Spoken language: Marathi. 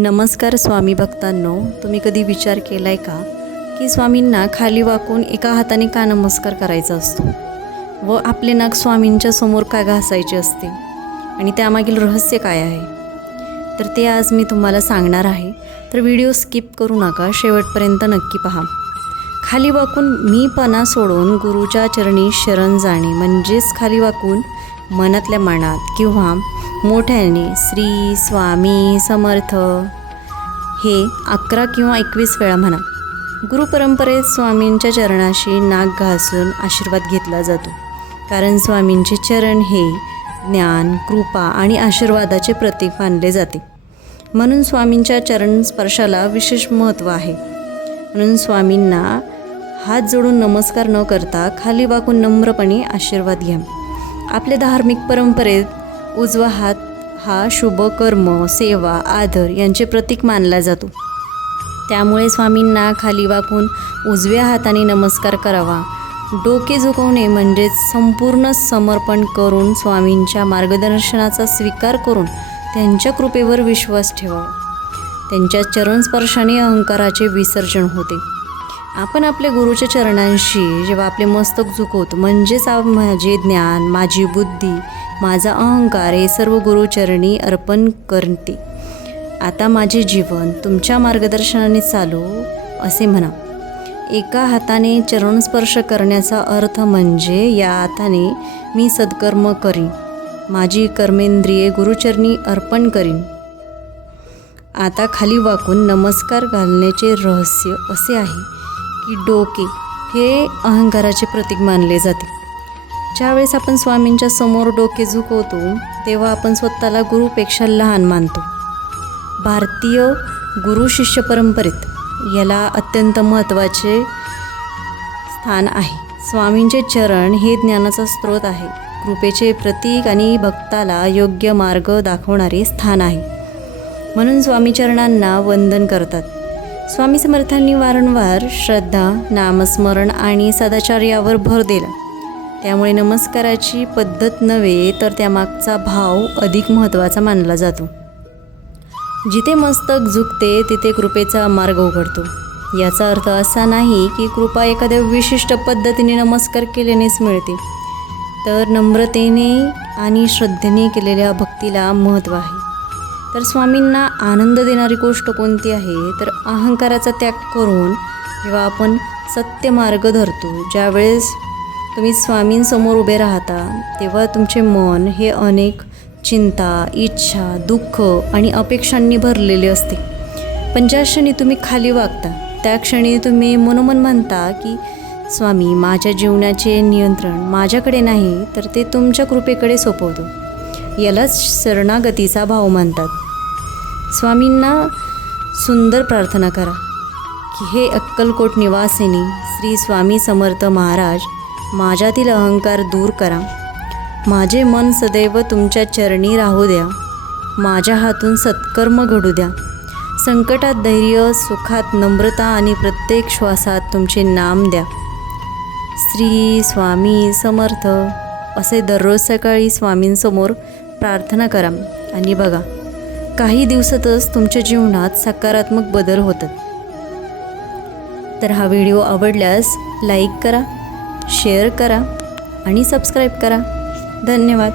नमस्कार स्वामी भक्तांनो, तुम्ही कधी विचार केलाय का की स्वामींना खाली वाकून एका हाताने का नमस्कार करायचा असतो व आपले नाक स्वामींच्या समोर का घासायचे असते आणि त्यामागील रहस्य काय आहे? तर ते आज मी तुम्हाला सांगणार आहे. तर व्हिडिओ स्किप करू नका, शेवटपर्यंत नक्की पहा. खाली वाकून मीपणा सोडून गुरुच्या चरणी शरण जाणे म्हणजेच खाली वाकून मनातल्या मनात किंवा मोठ्याने श्री स्वामी समर्थ हे 11 किंवा 21 वेळा म्हणा. गुरुपरंपरेत स्वामींच्या चरणाशी नाक घासून आशीर्वाद घेतला जातो, कारण स्वामींचे चरण हे ज्ञान, कृपा आणि आशीर्वादाचे प्रतीक मानले जाते. म्हणून स्वामींच्या चरण स्पर्शाला विशेष महत्त्व आहे. म्हणून स्वामींना हात जोडून नमस्कार न करता खाली वाकून नम्रपणे आशीर्वाद घ्या. आपल्या धार्मिक परंपरेत उजवा हात हा शुभ कर्म, सेवा, आदर यांचे प्रतीक मानला जातो. त्यामुळे स्वामींना खाली वाकून उजव्या हाताने नमस्कार करावा. डोके झुकवणे म्हणजेच संपूर्ण समर्पण करून स्वामींच्या मार्गदर्शनाचा स्वीकार करून त्यांच्या कृपेवर विश्वास ठेवावा. त्यांच्या चरणस्पर्शाने अहंकाराचे विसर्जन होते. आपण आपल्या गुरुच्या चरणांशी जेव्हा आपले मस्तक झुकवतो म्हणजेच माझे ज्ञान, माझी बुद्धी, माझा अहंकार हे सर्व गुरुचरणी अर्पण करते. आता माझे जीवन तुमच्या मार्गदर्शनाने चालू असे म्हणा. एका हाताने चरणस्पर्श करण्याचा अर्थ म्हणजे या हाताने मी सत्कर्म करीन, माझी कर्मेंद्रिये गुरुचरणी अर्पण करीन. आता खाली वाकून नमस्कार घालण्याचे रहस्य असे आहे की डोके हे अहंकाराचे प्रतीक मानले जाते. ज्यावेळेस आपण स्वामींच्या समोर डोके झुकवतो तेव्हा आपण स्वतःला गुरुपेक्षा लहान मानतो. भारतीय गुरु शिष्य परंपरेत याला अत्यंत महत्त्वाचे स्थान आहे. स्वामींचे चरण हे ज्ञानाचा स्रोत आहे, कृपेचे प्रतीक आणि भक्ताला योग्य मार्ग दाखवणारे स्थान आहे. म्हणून स्वामी चरणांना वंदन करतात. स्वामी समर्थांनी वारंवार श्रद्धा, नामस्मरण आणि सदाचार यावर भर दिला. त्यामुळे नमस्काराची पद्धत नव्हे तर त्यामागचा भाव अधिक महत्त्वाचा मानला जातो. जिथे मस्तक झुकते तिथे कृपेचा मार्ग उघडतो. याचा अर्थ असा नाही की कृपा एखाद्या विशिष्ट पद्धतीने नमस्कार केल्यानेच मिळते, तर नम्रतेने आणि श्रद्धेने केलेल्या भक्तीला महत्त्व आहे. तर स्वामींना आनंद देणारी गोष्ट कोणती आहे? तर अहंकाराचा त्याग करून जेव्हा आपण सत्य मार्ग धरतो, ज्यावेळेस तुम्ही स्वामींसमोर उभे राहता तेव्हा तुमचे मन हे अनेक चिंता, इच्छा, दुःख आणि अपेक्षांनी भरलेले असते. पण ज्या क्षणी तुम्ही खाली वागता त्या क्षणी तुम्ही मनोमन म्हणता की स्वामी, माझ्या जीवनाचे नियंत्रण माझ्याकडे नाही तर ते तुमच्या कृपेकडे सोपवतो. यालाच शरणागतीचा भाव म्हणतात. स्वामींना सुंदर प्रार्थना करा की हे अक्कलकोट निवासिनी श्री स्वामी समर्थ महाराज, माझ्यातील अहंकार दूर करा. माझे मन सदैव तुमच्या चरणी राहू द्या. माझ्या हातून सत्कर्म घडू द्या. संकटात धैर्य, सुखात नम्रता आणि प्रत्येक श्वासात तुमचे नाम द्या. श्री स्वामी समर्थ असे दररोज सकाळी स्वामींसमोर प्रार्थना करा आणि बघा, काही दिवसातच तुमच्या जीवनात सकारात्मक बदल होतात. तर हा व्हिडिओ आवडल्यास लाईक करा, शेअर करा आणि सबस्क्राईब करा. धन्यवाद.